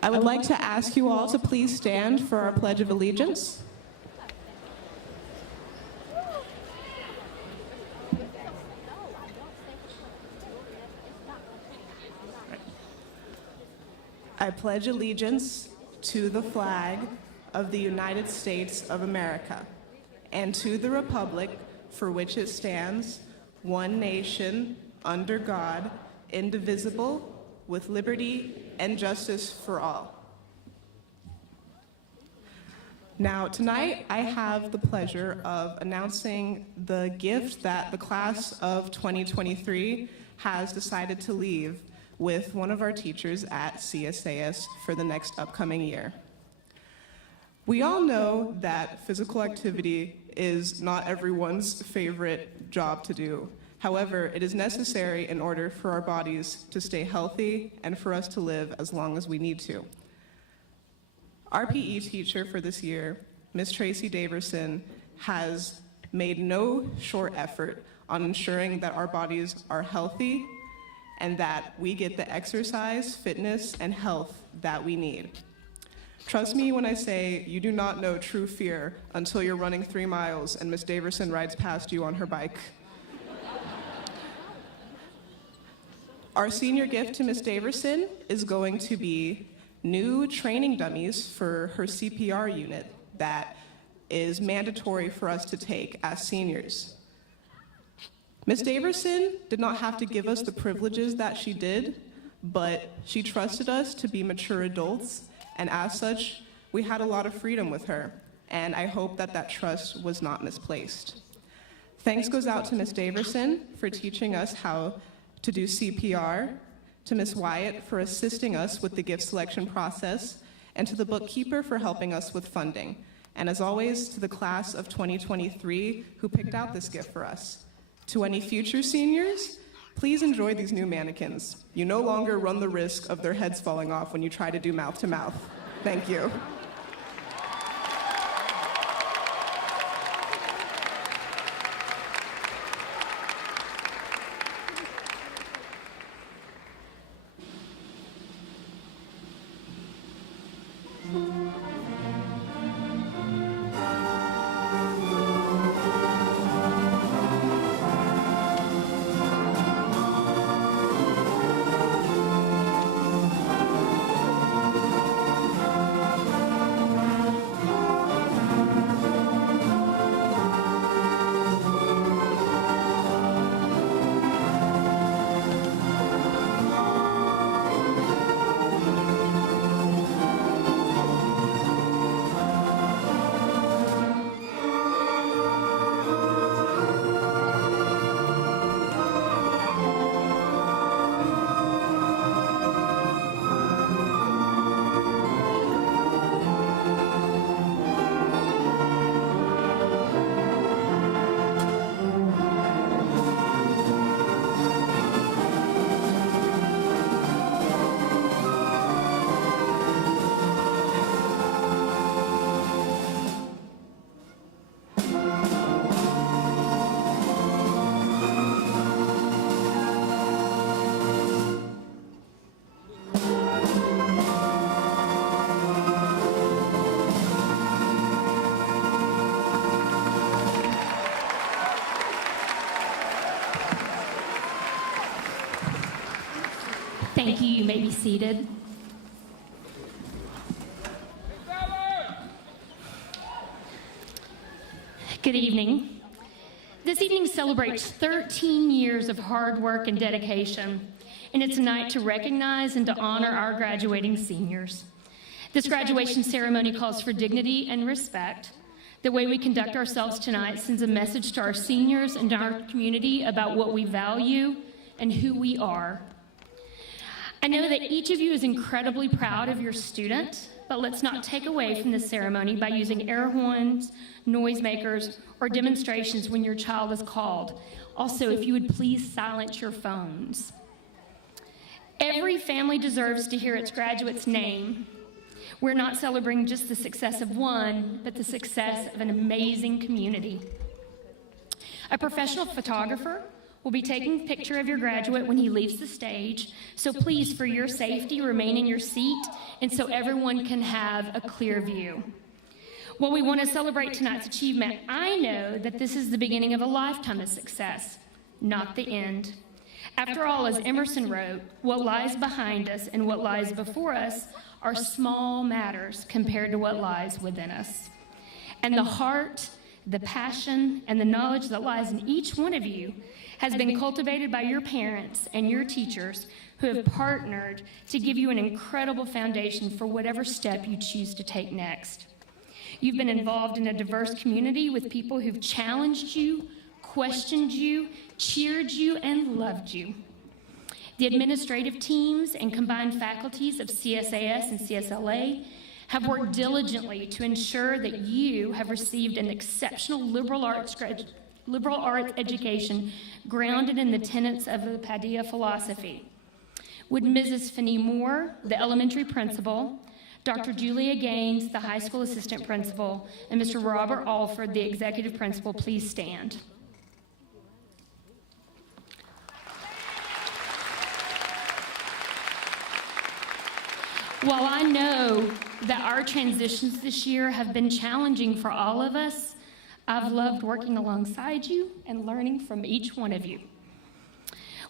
I would like to ask you all to please stand for our Pledge of Allegiance. I pledge allegiance to the flag of the United States of America and to the republic for which it stands, one nation, under God, indivisible, with liberty and justice for all. Now, tonight I have the pleasure of announcing the gift that the class of 2023 has decided to leave with one of our teachers at CSAS for the next upcoming year. We all know that physical activity is not everyone's favorite job to do. However, it is necessary in order for our bodies to stay healthy and for us to live as long as we need to. Our PE teacher for this year, Ms. Tracy Daverson, has made no short effort on ensuring that our bodies are healthy and that we get the exercise, fitness, and health that we need. Trust me when I say you do not know true fear until you're running 3 miles and Ms. Daverson rides past you on her bike. Our senior gift to Ms. Daverson is going to be new training dummies for her CPR unit that is mandatory for us to take as seniors. Ms. Daverson did not have to give us the privileges that she did, but she trusted us to be mature adults, and as such, we had a lot of freedom with her, and I hope that that trust was not misplaced. Thanks goes out to Ms. Daverson for teaching us how to do CPR, to Ms. Wyatt for assisting us with the gift selection process, and to the bookkeeper for helping us with funding. And as always, to the class of 2023 who picked out this gift for us. To any future seniors, please enjoy these new mannequins. You no longer run the risk of their heads falling off when you try to do mouth to mouth. Thank you. Thank you. You may be seated. Good evening. This evening celebrates 13 years of hard work and dedication, and it's a night to recognize and to honor our graduating seniors. This graduation ceremony calls for dignity and respect. The way we conduct ourselves tonight sends a message to our seniors and to our community about what we value and who we are. I know that each of you is incredibly proud of your student, but let's not take away from this ceremony by using air horns, noisemakers, or demonstrations when your child is called. Also, if you would please silence your phones. Every family deserves to hear its graduate's name. We're not celebrating just the success of one, but the success of an amazing community. A professional photographer will be taking a picture of your graduate when he leaves the stage. So please, for your safety, remain in your seat and so everyone can have a clear view. While we want to celebrate tonight's achievement, I know that this is the beginning of a lifetime of success, not the end. After all, as Emerson wrote, what lies behind us and what lies before us are small matters compared to what lies within us. And the heart, the passion, and the knowledge that lies in each one of you has been cultivated by your parents and your teachers who have partnered to give you an incredible foundation for whatever step you choose to take next. You've been involved in a diverse community with people who've challenged you, questioned you, cheered you, and loved you. The administrative teams and combined faculties of CSAS and CSLA have worked diligently to ensure that you have received an exceptional liberal arts education grounded in the tenets of the Padilla philosophy. Would Mrs. Finney Moore, the elementary principal, Dr. Julia Gaines, the high school assistant principal, and Mr. Robert Alford, the executive principal, please stand. While I know that our transitions this year have been challenging for all of us, I've loved working alongside you and learning from each one of you.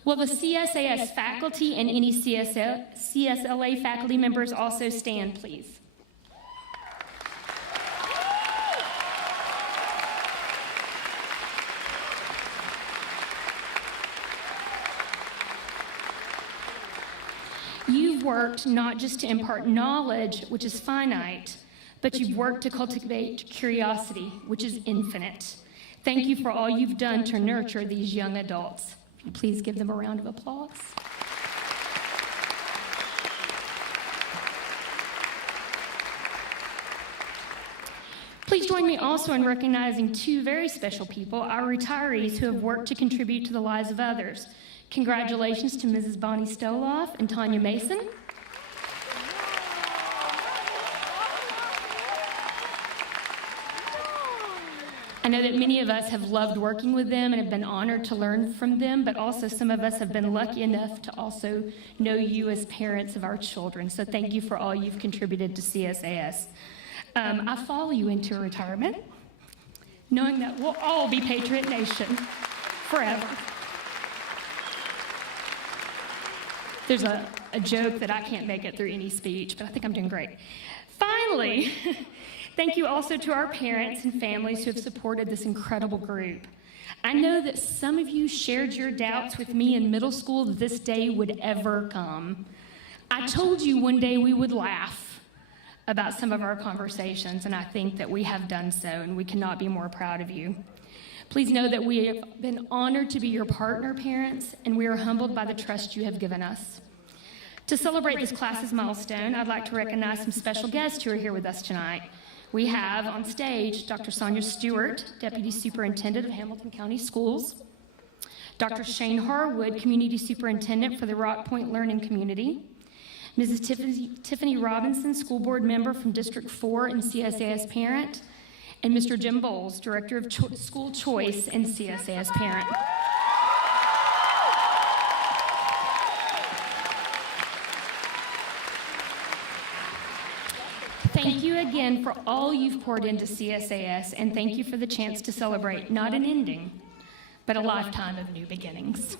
Will the CSAS faculty and any CSLA faculty members also stand, please? You've worked not just to impart knowledge, which is finite, but you've worked to cultivate curiosity, which is infinite. Thank you for all you've done to nurture these young adults. Please give them a round of applause. Please join me also in recognizing two very special people, our retirees who have worked to contribute to the lives of others. Congratulations to Mrs. Bonnie Stoloff and Tanya Mason. I know that many of us have loved working with them and have been honored to learn from them, but also some of us have been lucky enough to also know you as parents of our children. So thank you for all you've contributed to CSAS. I follow you into retirement, knowing that we'll all be Patriot Nation forever. There's a joke that I can't make it through any speech, but I think I'm doing great. Finally, thank you also to our parents and families who have supported this incredible group. I know that some of you shared your doubts with me in middle school that this day would ever come. I told you one day we would laugh about some of our conversations, and I think that we have done so, and we cannot be more proud of you. Please know that we have been honored to be your partner parents, and we are humbled by the trust you have given us. To celebrate this class's milestone, I'd like to recognize some special guests who are here with us tonight. We have on stage Dr. Sonia Stewart, Deputy Superintendent of Hamilton County Schools, Dr. Shane Harwood, Community Superintendent for the Rock Point Learning Community, Mrs. Tiffany Robinson, School Board Member from District 4 and CSAS Parent, and Mr. Jim Bowles, Director of School Choice and CSAS Parent. Thank you again for all you've poured into CSAS, and thank you for the chance to celebrate not an ending, but a lifetime of new beginnings.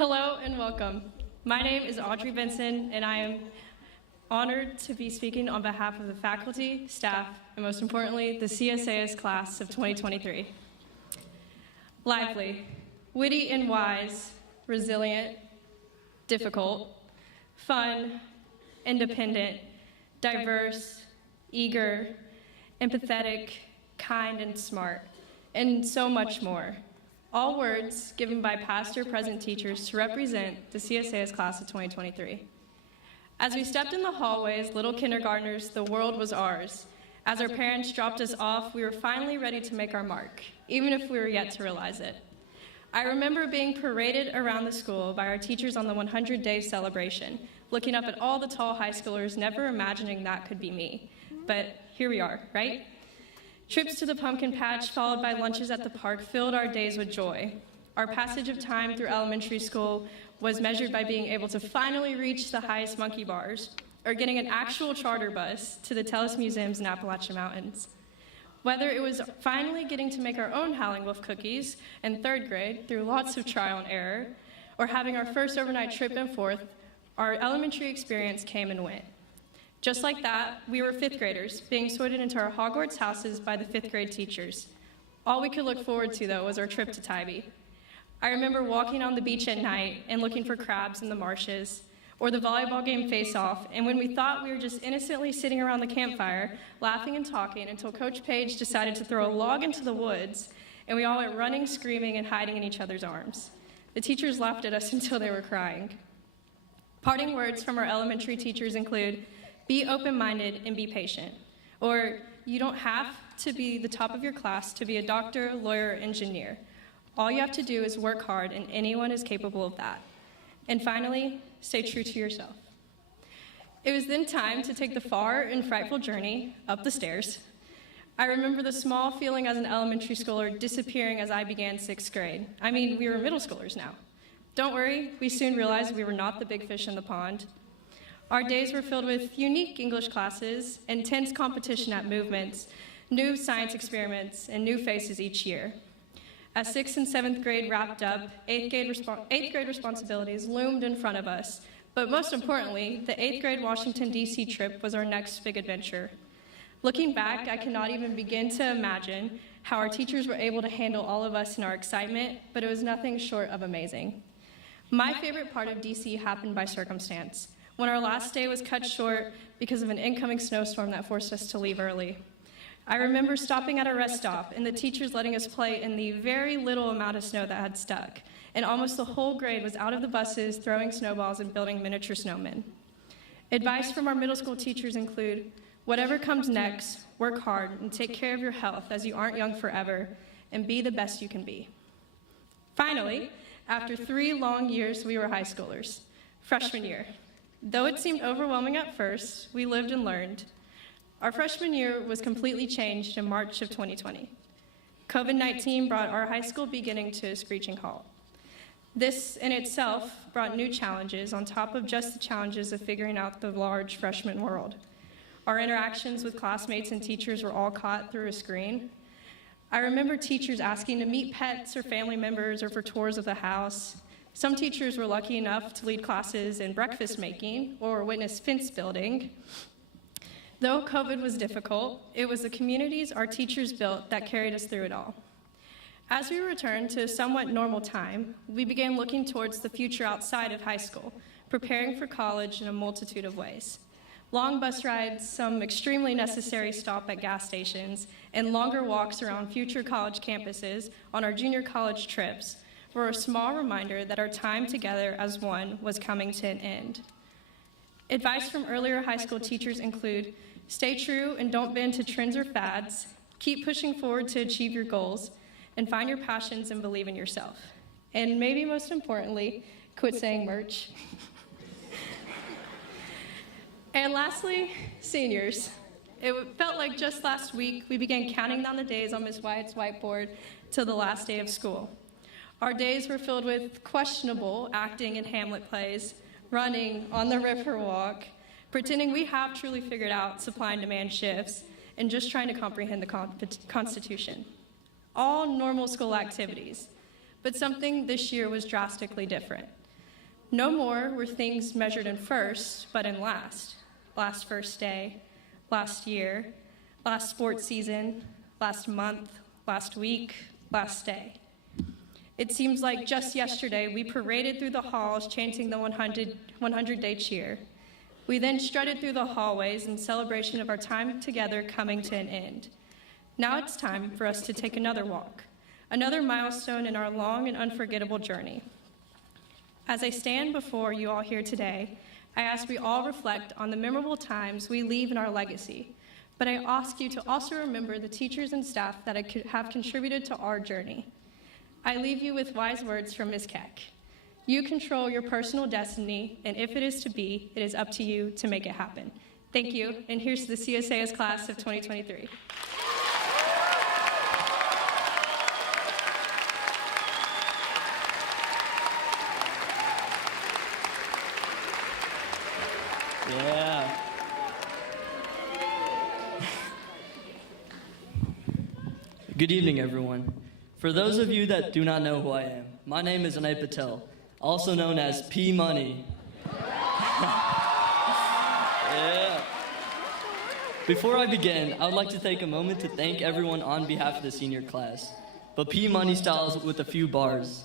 Hello and welcome. My name is Audrey Benson, and I am honored to be speaking on behalf of the faculty, staff, and most importantly, the CSAS class of 2023. Lively, witty and wise, resilient, difficult, fun, independent, diverse, eager, empathetic, kind, and smart, and so much more. All words given by past or present teachers to represent the CSAS class of 2023. As we stepped in the hallways, little kindergartners, the world was ours. As our parents dropped us off, we were finally ready to make our mark, even if we were yet to realize it. I remember being paraded around the school by our teachers on the 100-day celebration, looking up at all the tall high schoolers, never imagining that could be me. But here we are, right? Trips to the pumpkin patch, followed by lunches at the park, filled our days with joy. Our passage of time through elementary school was measured by being able to finally reach the highest monkey bars, or getting an actual charter bus to the Tellus Museums in Appalachian Mountains. Whether it was finally getting to make our own Howling Wolf cookies in third grade through lots of trial and error, or having our first overnight trip in fourth, our elementary experience came and went. Just like that, we were fifth graders, being sorted into our Hogwarts houses by the fifth grade teachers. All we could look forward to, though, was our trip to Tybee. I remember walking on the beach at night and looking for crabs in the marshes, or the volleyball game face-off, and when we thought we were just innocently sitting around the campfire, laughing and talking, until Coach Page decided to throw a log into the woods, and we all went running, screaming, and hiding in each other's arms. The teachers laughed at us until they were crying. Parting words from our elementary teachers include, be open-minded and be patient. Or, you don't have to be the top of your class to be a doctor, lawyer, or engineer. All you have to do is work hard, and anyone is capable of that. And finally, stay true to yourself. It was then time to take the far and frightful journey up the stairs. I remember the small feeling as an elementary schooler disappearing as I began sixth grade. I mean, we were middle schoolers now. Don't worry, we soon realized we were not the big fish in the pond. Our days were filled with unique English classes, intense competition at movements, new science experiments, and new faces each year. As 6th and 7th grade wrapped up, 8th grade responsibilities loomed in front of us, but most importantly, the 8th grade Washington, D.C. trip was our next big adventure. Looking back, I cannot even begin to imagine how our teachers were able to handle all of us in our excitement, but it was nothing short of amazing. My favorite part of D.C. happened by circumstance, when our last day was cut short because of an incoming snowstorm that forced us to leave early. I remember stopping at a rest stop and the teachers letting us play in the very little amount of snow that had stuck, and almost the whole grade was out of the buses throwing snowballs and building miniature snowmen. Advice from our middle school teachers include, whatever comes next, work hard and take care of your health as you aren't young forever, and be the best you can be. Finally, after 3 long years, we were high schoolers. Freshman year. Though it seemed overwhelming at first, we lived and learned. Our freshman year was completely changed in March of 2020. COVID-19 brought our high school beginning to a screeching halt. This in itself brought new challenges on top of just the challenges of figuring out the large freshman world. Our interactions with classmates and teachers were all caught through a screen. I remember teachers asking to meet pets or family members or for tours of the house. Some teachers were lucky enough to lead classes in breakfast making or witness fence building. Though COVID was difficult, it was the communities our teachers built that carried us through it all. As we returned to a somewhat normal time, we began looking towards the future outside of high school, preparing for college in a multitude of ways. Long bus rides, some extremely necessary stop at gas stations, and longer walks around future college campuses on our junior college trips were a small reminder that our time together as one was coming to an end. Advice from earlier high school teachers include, stay true and don't bend to trends or fads, keep pushing forward to achieve your goals, and find your passions and believe in yourself. And maybe most importantly, quit saying merch. And lastly, seniors. It felt like just last week we began counting down the days on Ms. Wyatt's whiteboard till the last day of school. Our days were filled with questionable acting in Hamlet plays, running on the river walk, pretending we have truly figured out supply and demand shifts, and just trying to comprehend the Constitution. All normal school activities, but something this year was drastically different. No more were things measured in first, but in last. Last first day, last year, last sports season, last month, last week, last day. It seems like just yesterday we paraded through the halls chanting the 100-day cheer. We then strutted through the hallways in celebration of our time together coming to an end. Now it's time for us to take another walk, another milestone in our long and unforgettable journey. As I stand before you all here today, I ask we all reflect on the memorable times we leave in our legacy, but I ask you to also remember the teachers and staff that have contributed to our journey. I leave you with wise words from Ms. Keck. You control your personal destiny, and if it is to be, it is up to you to make it happen. Thank you, and here's to the CSAS class of 2023. Yeah. Good evening, everyone. For those of you that do not know who I am, my name is Anay Patel, also known as P Money. Yeah. Before I begin, I would like to take a moment to thank everyone on behalf of the senior class, but P Money styles with a few bars.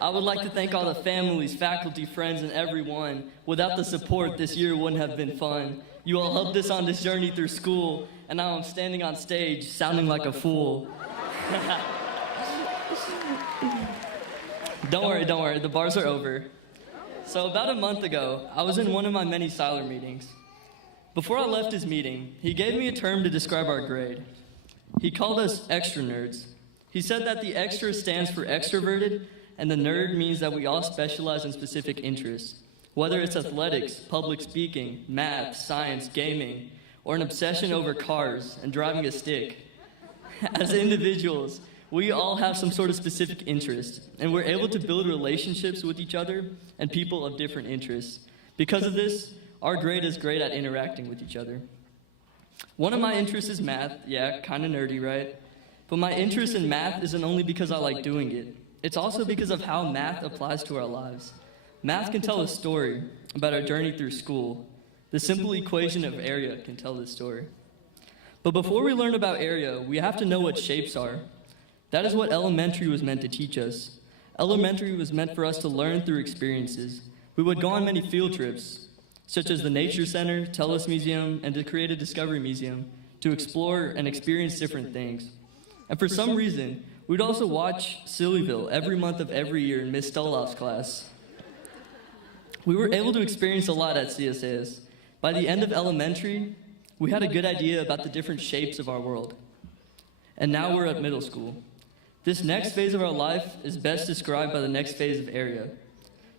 I would like to thank all the families, faculty, friends, and everyone. Without the support, this year wouldn't have been fun. You all helped us on this journey through school, and now I'm standing on stage sounding like a fool. Don't worry, the bars are over. So about a month ago, I was in one of my many Siler meetings. Before I left his meeting, he gave me a term to describe our grade. He called us extra nerds. He said that the extra stands for extroverted, and the nerd means that we all specialize in specific interests, whether it's athletics, public speaking, math, science, gaming, or an obsession over cars and driving a stick. As individuals, we all have some sort of specific interest, and we're able to build relationships with each other and people of different interests. Because of this, our grade is great at interacting with each other. One of my interests is math. Yeah, kind of nerdy, right? But my interest in math isn't only because I like doing it. It's also because of how math applies to our lives. Math can tell a story about our journey through school. The simple equation of area can tell this story. But before we learn about area, we have to know what shapes are. That is what elementary was meant to teach us. Elementary was meant for us to learn through experiences. We would go on many field trips, such as the Nature Center, Tellus Museum, and to create a Discovery Museum, to explore and experience different things. And for some reason, we'd also watch Sillyville every month of every year in Miss Stoloff's class. We were able to experience a lot at CSAS. By the end of elementary, we had a good idea about the different shapes of our world. And now we're at middle school. This next phase of our life is best described by the next phase of area.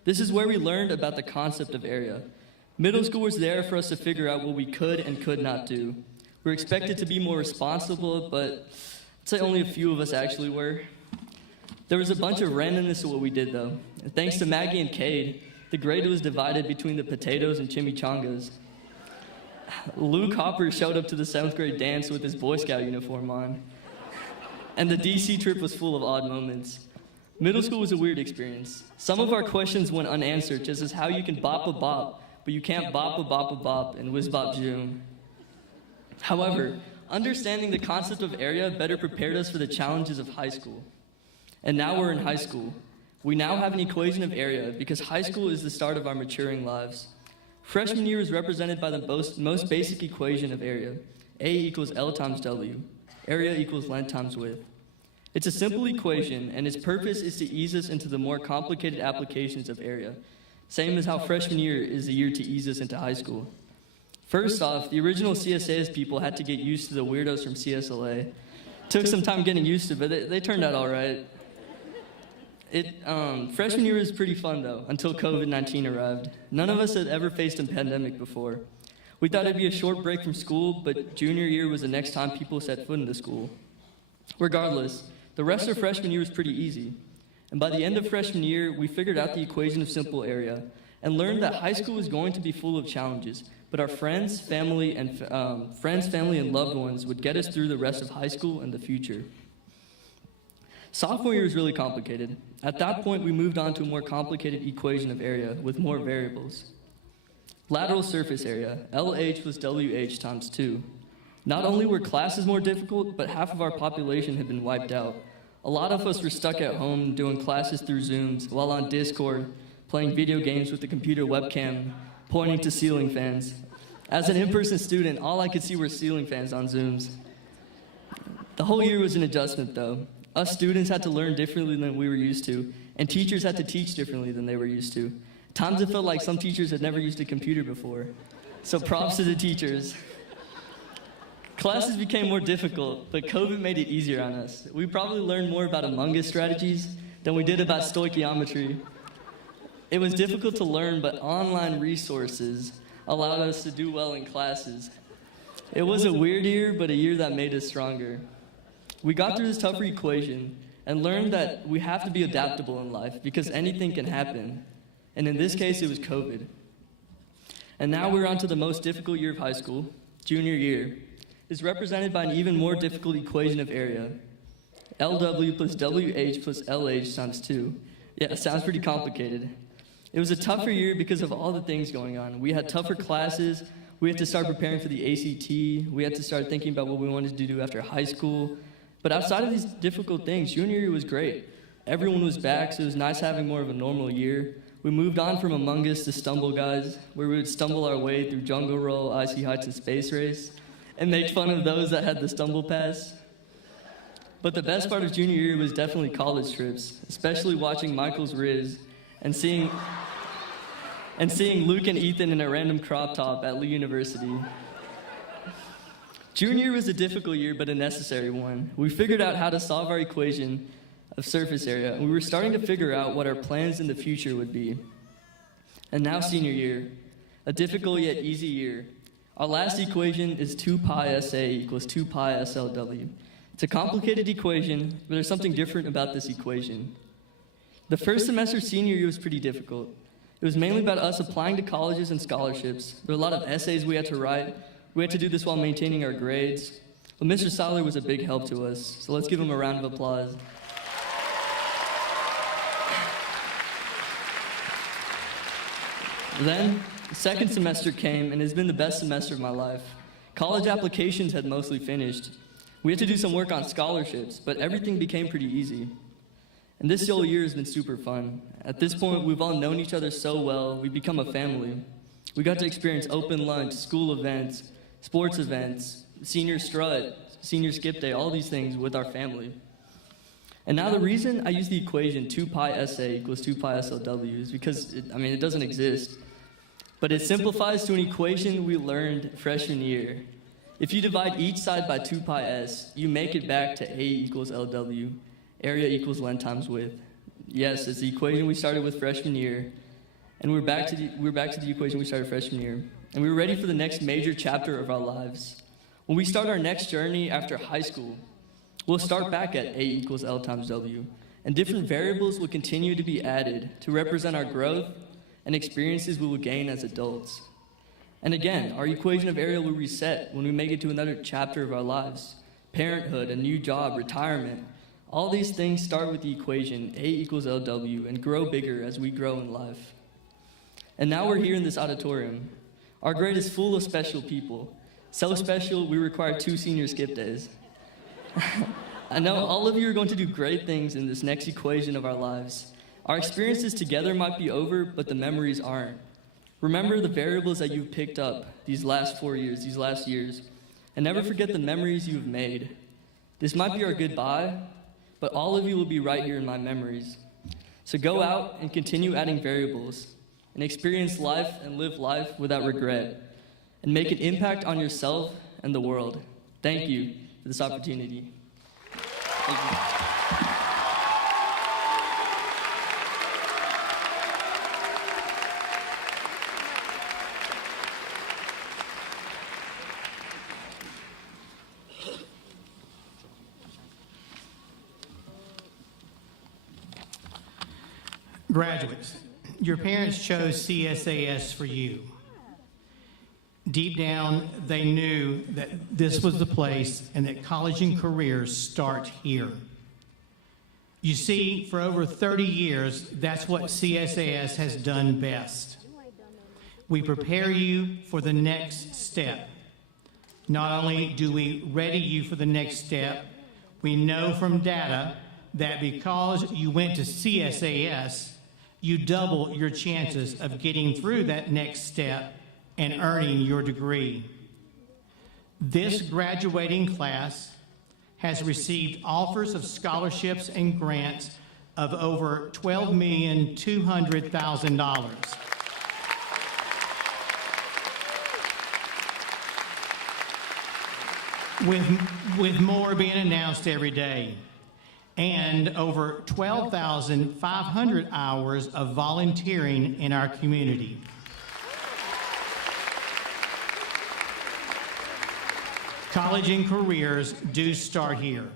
This is where we learned about the concept of area. Middle school was there for us to figure out what we could and could not do. We're expected to be more responsible, but I'd say only a few of us actually were. There was a bunch of randomness to what we did, though. Thanks to Maggie and Cade, the grade was divided between the potatoes and chimichangas. Luke Hopper showed up to the 7th grade dance with his Boy Scout uniform on. And the DC trip was full of odd moments. Middle school was a weird experience. Some of our questions went unanswered, just as how you can bop a bop, but you can't bop a bop a bop and whiz bop zoom. However, understanding the concept of area better prepared us for the challenges of high school. And now we're in high school. We now have an equation of area because high school is the start of our maturing lives. Freshman year is represented by the most basic equation of area. A equals L times W. Area equals length times width. It's a simple equation, and its purpose is to ease us into the more complicated applications of area. Same as how freshman year is the year to ease us into high school. First off, the original CSAS people had to get used to the weirdos from CSLA. Took some time getting used to it, but they turned out all right. Freshman year was pretty fun, though, until COVID-19 arrived. None of us had ever faced a pandemic before. We thought it'd be a short break from school, but junior year was the next time people set foot into school. Regardless, the rest of freshman year was pretty easy. And by the end of freshman year, we figured out the equation of simple area and learned that high school was going to be full of challenges, but our friends, family, and loved ones would get us through the rest of high school and the future. Sophomore year was really complicated. At that point, we moved on to a more complicated equation of area with more variables. Lateral surface area, LH plus WH times 2. Not only were classes more difficult, but half of our population had been wiped out. A lot of us were stuck at home doing classes through Zooms while on Discord, playing video games with the computer webcam, pointing to ceiling fans. As an in-person student, all I could see were ceiling fans on Zooms. The whole year was an adjustment, though. Us students had to learn differently than we were used to, and teachers had to teach differently than they were used to. Times it felt like some teachers had never used a computer before. So props to the teachers. Classes became more difficult, but COVID made it easier on us. We probably learned more about Among Us strategies than we did about stoichiometry. It was difficult to learn, but online resources allowed us to do well in classes. It was a weird year, but a year that made us stronger. We got through this tougher equation and learned that we have to be adaptable in life because anything can happen. And in this case, it was COVID. And now we're on to the most difficult year of high school, junior year. It's represented by an even more difficult equation of area. LW plus WH plus LH times 2. Yeah, it sounds pretty complicated. It was a tougher year because of all the things going on. We had tougher classes. We had to start preparing for the ACT. We had to start thinking about what we wanted to do after high school. But outside of these difficult things, junior year was great. Everyone was back, so it was nice having more of a normal year. We moved on from Among Us to Stumble Guys, where we would stumble our way through Jungle Roll, Icy Heights, and Space Race, and make fun of those that had the stumble pass. But the best part of junior year was definitely college trips, especially watching Michael's Riz and seeing Luke and Ethan in a random crop top at Lee University. Junior year was a difficult year, but a necessary one. We figured out how to solve our equation of surface area, and we were starting to figure out what our plans in the future would be. And now senior year, a difficult yet easy year. Our last equation is 2 pi SA equals 2 pi SLW. It's a complicated equation, but there's something different about this equation. The first semester senior year was pretty difficult. It was mainly about us applying to colleges and scholarships. There were a lot of essays we had to write. We had to do this while maintaining our grades. But Mr. Siler was a big help to us, so let's give him a round of applause. Then, the second semester came, and it's been the best semester of my life. College applications had mostly finished. We had to do some work on scholarships, but everything became pretty easy. And this whole year has been super fun. At this point, we've all known each other so well, we've become a family. We got to experience open lunch, school events, sports events, senior strut, senior skip day, all these things with our family. And now the reason I use the equation 2 pi SA equals 2 pi SLW is because, it doesn't exist. But it simplifies to an equation we learned freshman year. If you divide each side by 2 pi s, you make it back to A equals LW, area equals length times width. Yes, it's the equation we started with freshman year, and we're back to the equation we started freshman year. And we're ready for the next major chapter of our lives. When we start our next journey after high school, we'll start back at A equals L times W, and different variables will continue to be added to represent our growth and experiences we will gain as adults. And again, our equation of area will reset when we make it to another chapter of our lives. Parenthood, a new job, retirement. All these things start with the equation A equals LW and grow bigger as we grow in life. And now we're here in this auditorium. Our grade is full of special people. So special, we require 2 senior skip days. I know all of you are going to do great things in this next equation of our lives. Our experiences together might be over, but the memories aren't. Remember the variables that you've picked up these last 4 years, these last years, and never forget the memories you've made. This might be our goodbye, but all of you will be right here in my memories. So go out and continue adding variables, and experience life and live life without regret, and make an impact on yourself and the world. Thank you for this opportunity. Thank you. Graduates, your parents chose CSAS for you. Deep down, they knew that this was the place and that college and careers start here. You see, for over 30 years, that's what CSAS has done best. We prepare you for the next step. Not only do we ready you for the next step, we know from data that because you went to CSAS, you double your chances of getting through that next step and earning your degree. This graduating class has received offers of scholarships and grants of over $12,200,000. With more being announced every day, and over 12,500 hours of volunteering in our community. College and careers do start here.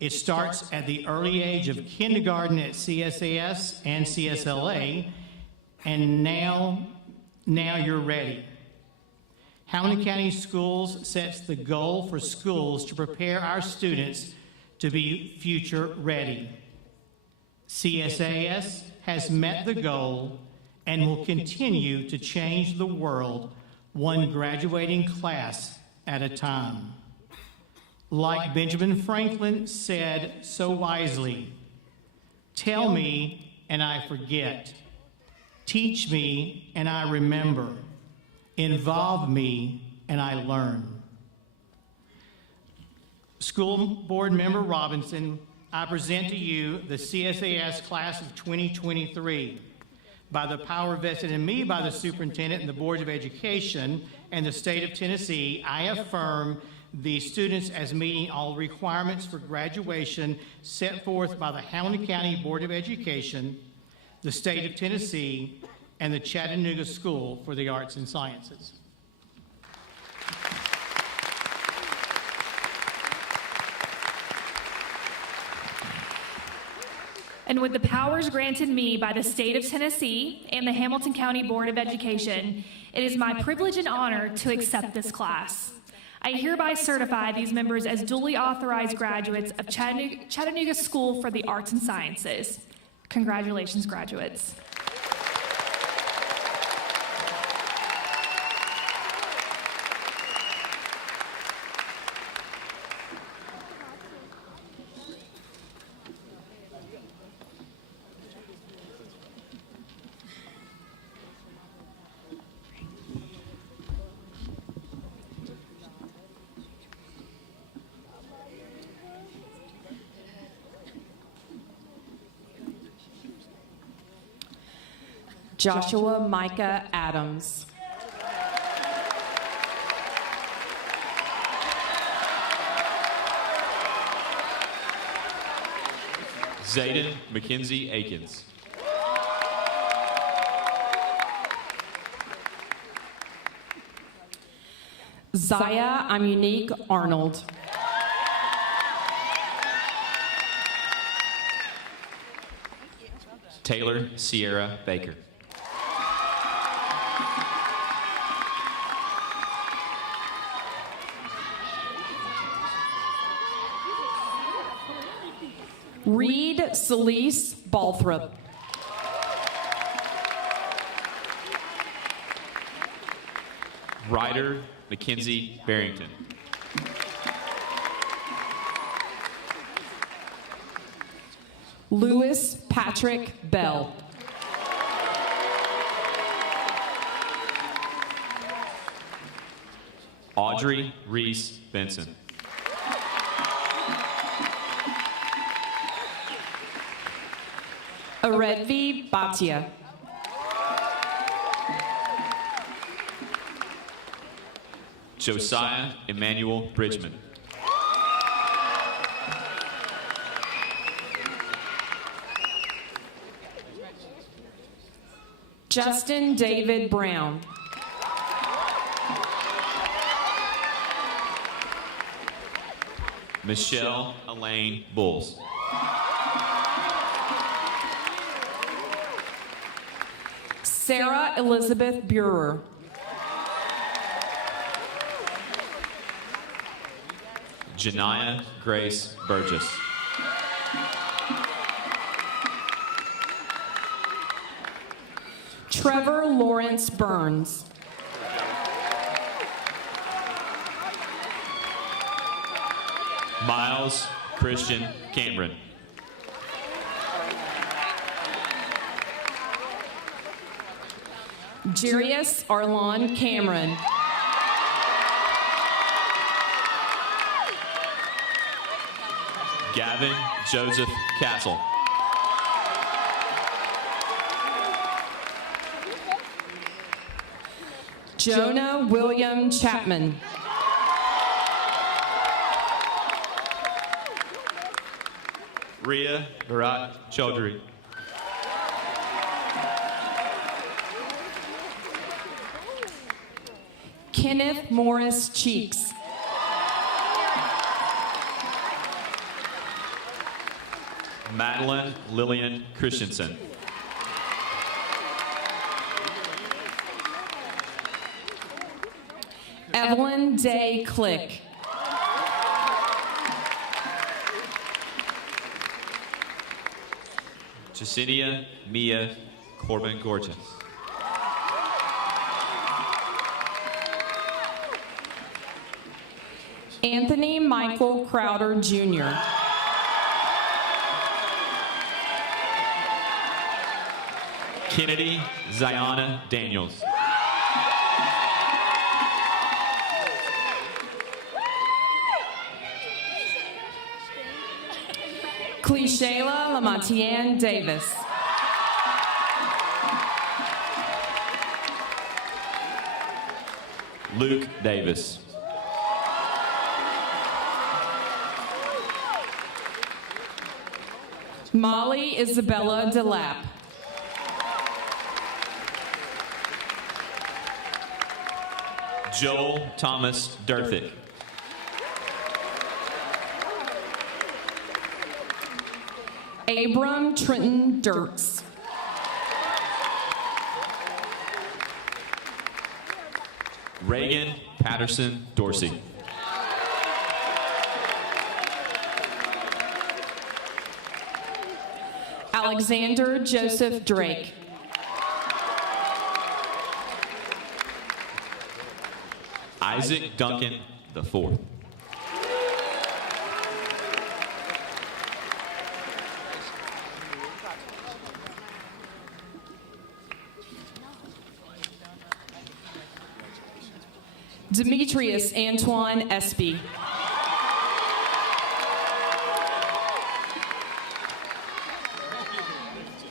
It starts at the early age of kindergarten at CSAS and CSLA, and now you're ready. Hamilton County Schools sets the goal for schools to prepare our students to be future ready. CSAS has met the goal and will continue to change the world one graduating class at a time. Like Benjamin Franklin said so wisely, "Tell me and I forget. Teach me and I remember. Involve me and I learn." School Board Member Robinson, I present to you the CSAS class of 2023. By the power vested in me by the Superintendent and the Board of Education and the State of Tennessee, I affirm the students as meeting all requirements for graduation set forth by the Hamilton County Board of Education, the State of Tennessee, and the Chattanooga School for the Arts and Sciences. And with the powers granted me by the State of Tennessee and the Hamilton County Board of Education, it is my privilege and honor to accept this class. I hereby certify these members as duly authorized graduates of Chattanooga School for the Arts and Sciences. Congratulations, graduates. Joshua Micah Adams. Zayden Mackenzie Akins. Zaya Amunique Arnold. Taylor Sierra Baker. Reed Celise Balthrop. Ryder Mackenzie Barrington. Lewis Patrick Bell. Audrey Reese Benson. Aredvi Bhatia. Josiah Emmanuel Bridgman. Justin David Brown. Michelle Elaine Bulls. Sarah Elizabeth Burer. Janiyah Grace Burgess. Trevor Lawrence Burns. Miles Christian Cameron. Jarius Arlon Cameron. Gavin Joseph Castle. Jonah William Chapman. Ria Bharat Chaudhary. Kenneth Morris Cheeks. Madeline Lillian Christensen. Evelyn Day Click. Jacinia Mia Corbin Gorgeous. Anthony Michael Crowder Jr. Kennedy Ziona Daniels. Cleshayla Lamontienne Davis. Luke Davis. Molly Isabella DeLapp. Joel Thomas Durthick. Abram Trenton Dirks. Reagan Patterson Dorsey. Alexander Joseph Drake. Isaac Duncan IV. Demetrius Antoine Espy.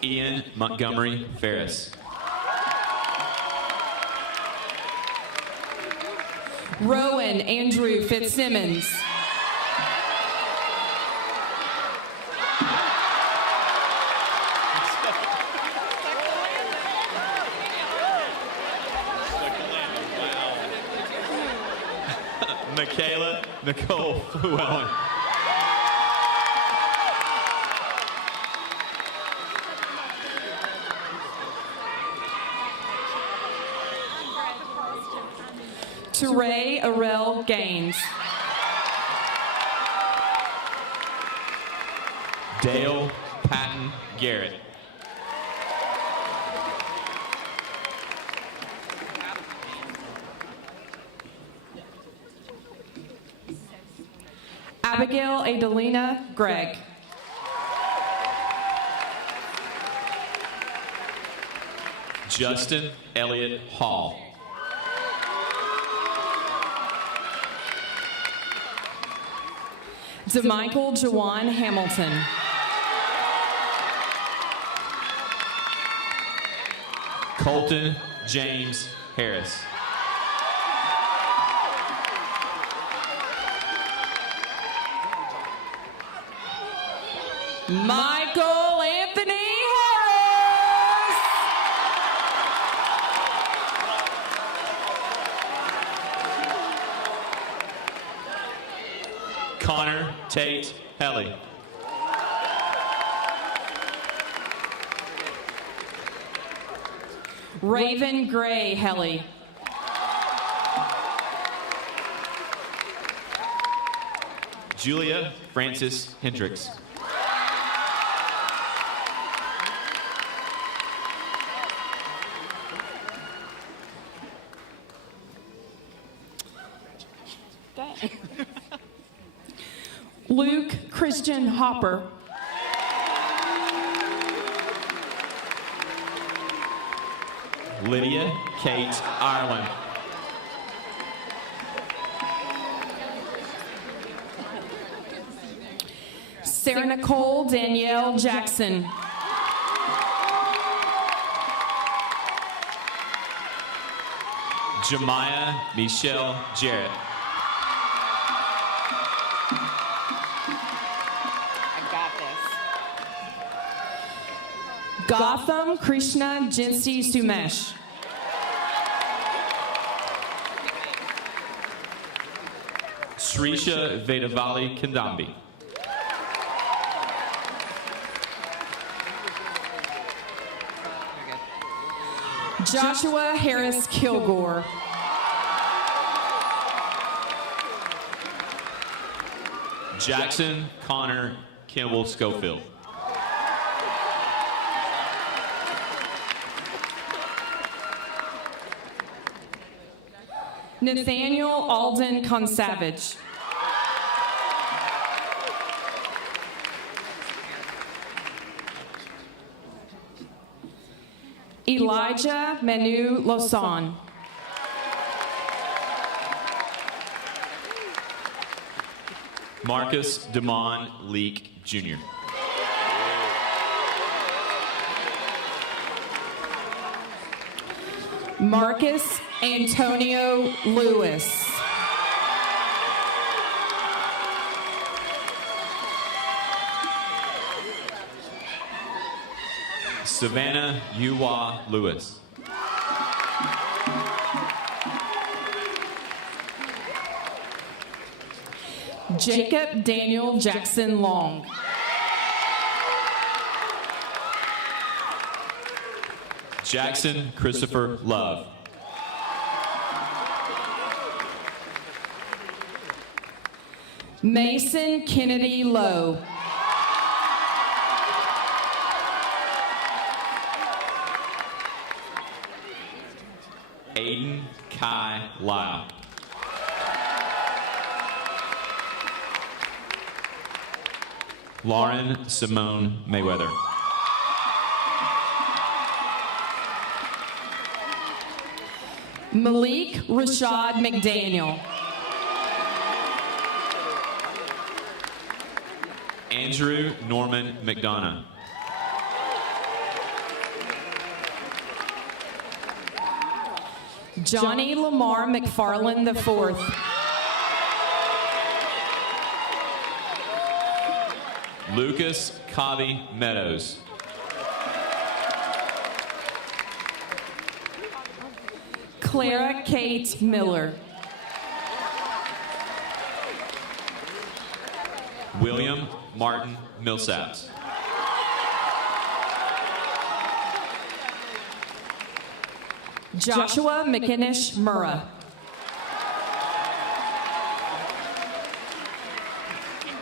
Ian Montgomery Ferris. Rowan Andrew Fitzsimmons. Michaela Nicole Llewellyn. Teray Arel Gaines. Dale Patton Garrett. Abigail Adelina Gregg. Justin Elliott Hall. DeMichael Jawan Hamilton. Colton James Harris. Michael Anthony Harris. Connor Tate Helly. Raven Gray Helly. Julia Francis Hendricks. Luke Christian Hopper. Lydia Kate Ireland. Sarah Nicole Danielle Jackson. Jemiah Michelle Jarrett. Gotham Krishna Jinsi Sumesh. Srisha Vedavali Kandambi. Joshua Harris Kilgore. Jackson Connor Kimball Schofield. Nathaniel Alden Consavage. Elijah Manu Losan. Marcus Damon Leak Jr. Marcus Antonio Lewis. Savannah Yuwa Lewis. Jacob Daniel Jackson Long. Jackson Christopher Love. Mason Kennedy Lowe. Aiden Kai Lyle. Lauren Simone Mayweather. Malik Rashad McDaniel. Andrew Norman McDonough. Johnny Lamar McFarland IV. Lucas Covey Meadows. Clara Kate Miller. William Martin Millsaps. Joshua McInish Murrah.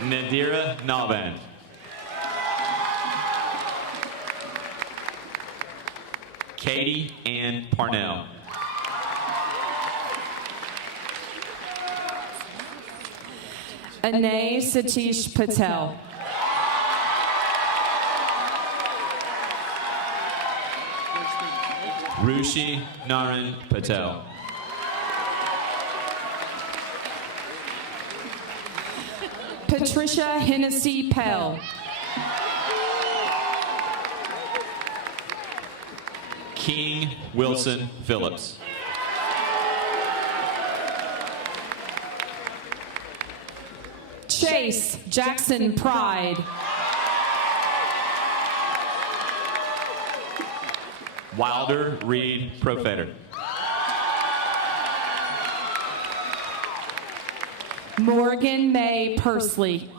Nadira Nalband. Katie Ann Parnell. Anay Satish Patel. Rushi Naran Patel. Patricia Hennessy Pell. King Wilson Phillips. Chase Jackson Pride. Wilder Reed Profetter. Morgan May Pursley.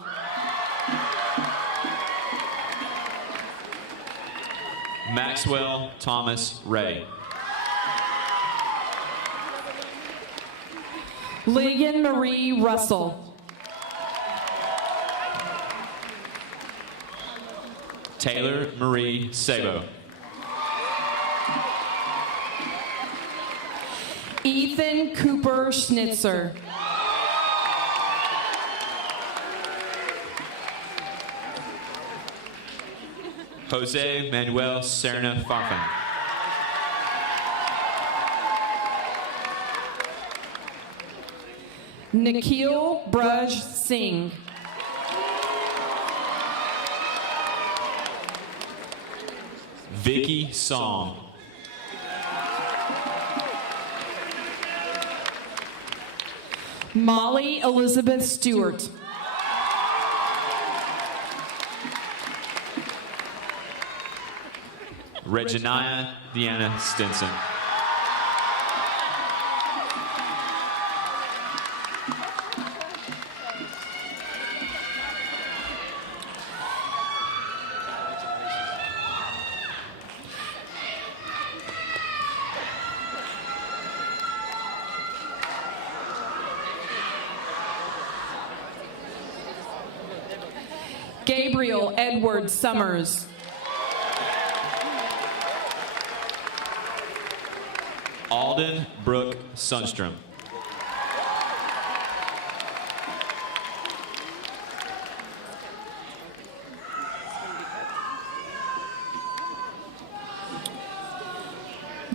Maxwell Thomas Ray. Ligan Marie Russell. Taylor Marie Sabo. Ethan Cooper Schnitzer. Jose Manuel Serna Farfan. Nikhil Braj Singh. Vicky Song. Molly Elizabeth Stewart. Regina Deanna Stinson. Gabriel Edward Summers. Alden Brooke Sundstrom.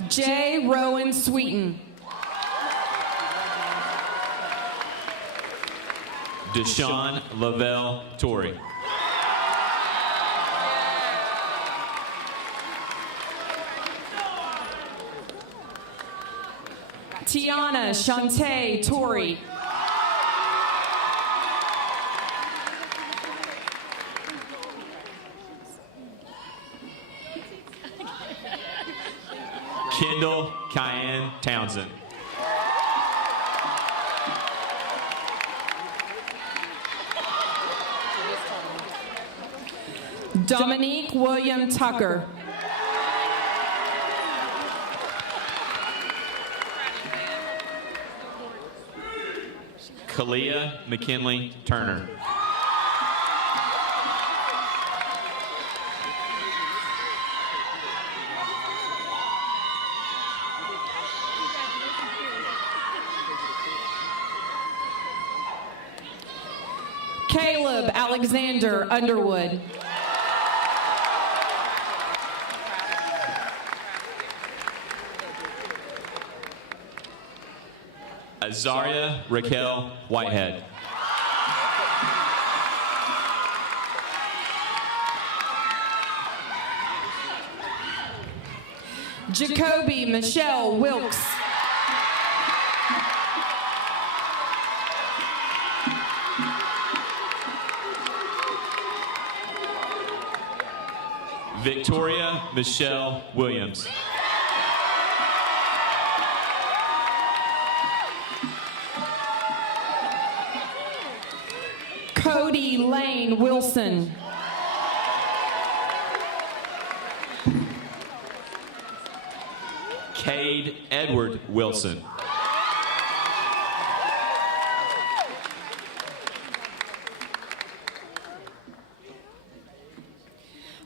J. Rowan Sweeten. Deshaun Lavelle Torrey. Tiana Shantae Torrey. Kendall Cayenne Townsend. Dominique William Tucker. Kalia McKinley Turner. Caleb Alexander Underwood. Azaria Raquel Whitehead. Jacoby Michelle Wilkes. Victoria Michelle Williams. Cody Lane Wilson. Cade Edward Wilson.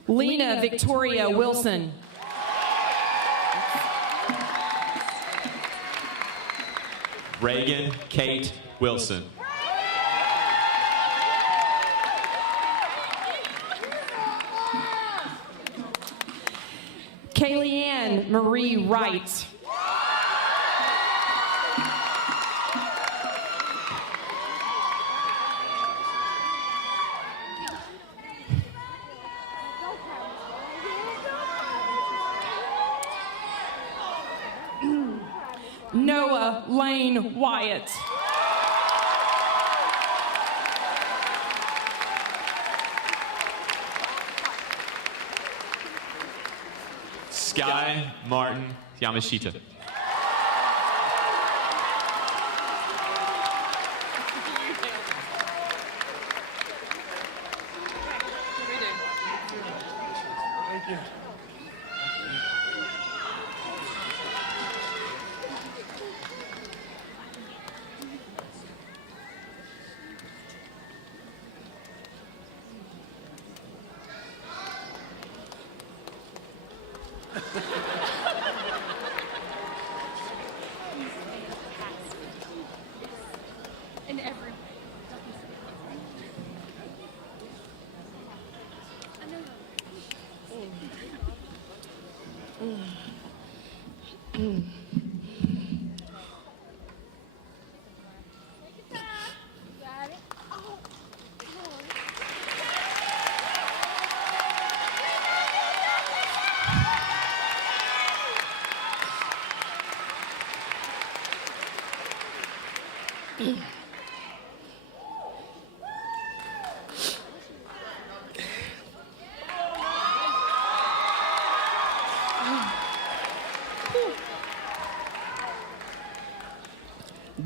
Lena Victoria Wilson. Reagan Kate Wilson. Kayleanne Marie Wright. Noah Lane Wyatt. Sky Martin Yamashita.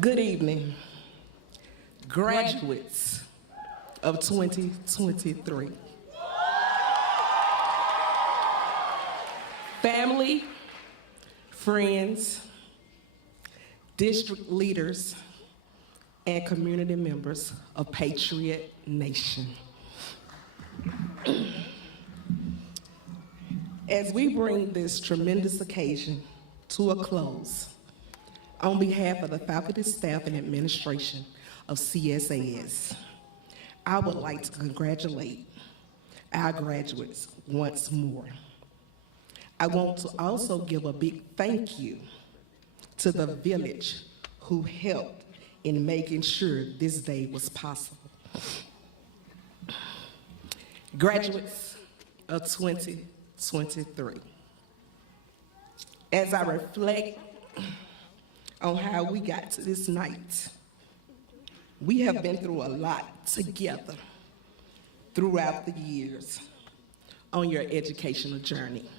Good evening, graduates of 2023. Family, friends, district leaders, and community members of Patriot Nation. As we bring this tremendous occasion to a close, on behalf of the faculty, staff, and administration of CSAS, I would like to congratulate our graduates once more. I want to also give a big thank you to the village who helped in making sure this day was possible. Graduates of 2023, as I reflect on how we got to this night, we have been through a lot together throughout the years on your educational journey.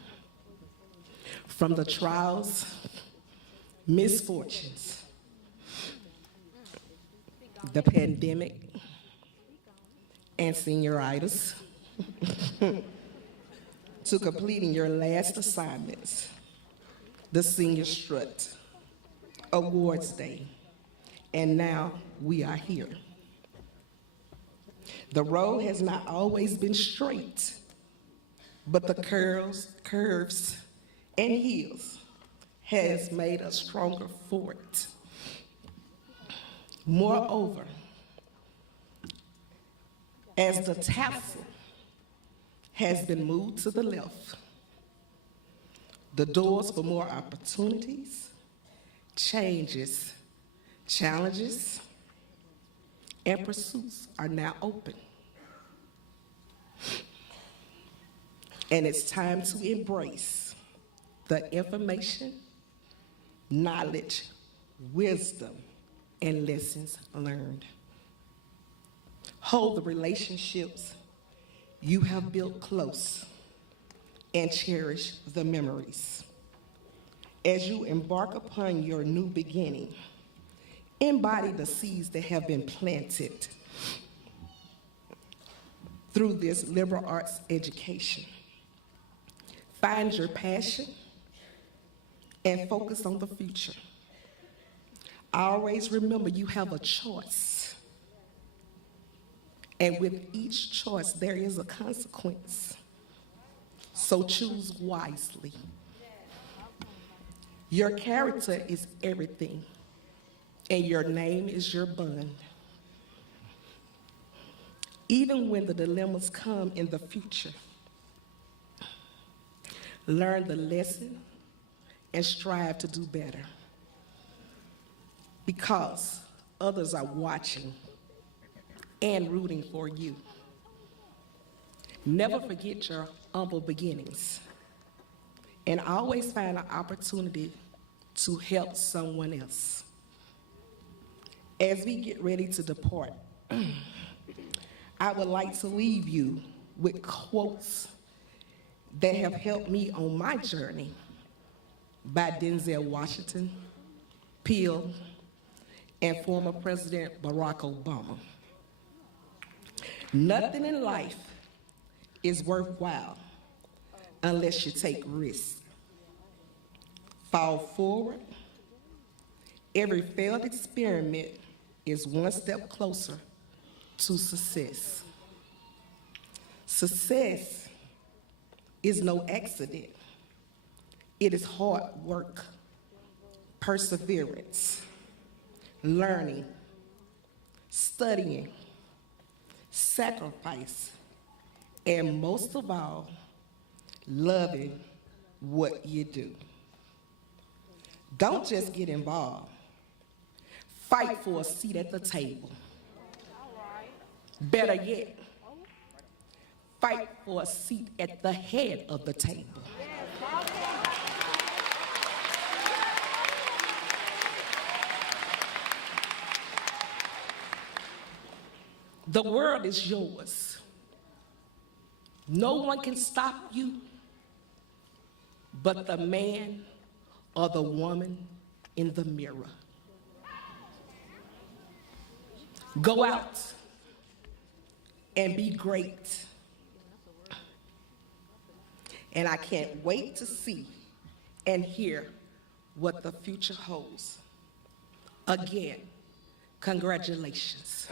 From the trials, misfortunes, the pandemic, and senioritis, to completing your last assignments, the senior strut, awards day, and now we are here. The road has not always been straight, but the curves, and hills has made us stronger for it. Moreover, as the tassel has been moved to the left, the doors for more opportunities, changes, challenges, and pursuits are now open. And it's time to embrace the information, knowledge, wisdom, and lessons learned. Hold the relationships you have built close and cherish the memories. As you embark upon your new beginning, embody the seeds that have been planted through this liberal arts education. Find your passion and focus on the future. Always remember you have a choice. And with each choice, there is a consequence. So choose wisely. Your character is everything, and your name is your bond. Even when the dilemmas come in the future, learn the lesson and strive to do better, because others are watching and rooting for you. Never forget your humble beginnings, and always find an opportunity to help someone else. As we get ready to depart, I would like to leave you with quotes that have helped me on my journey by Denzel Washington, Peele, and former President Barack Obama. Nothing in life is worthwhile unless you take risks. Fall forward. Every failed experiment is one step closer to success. Success is no accident. It is hard work, perseverance, learning, studying, sacrifice, and most of all, loving what you do. Don't just get involved. Fight for a seat at the table. Better yet, fight for a seat at the head of the table. The world is yours. No one can stop you but the man or the woman in the mirror. Go out and be great. And I can't wait to see and hear what the future holds. Again, congratulations.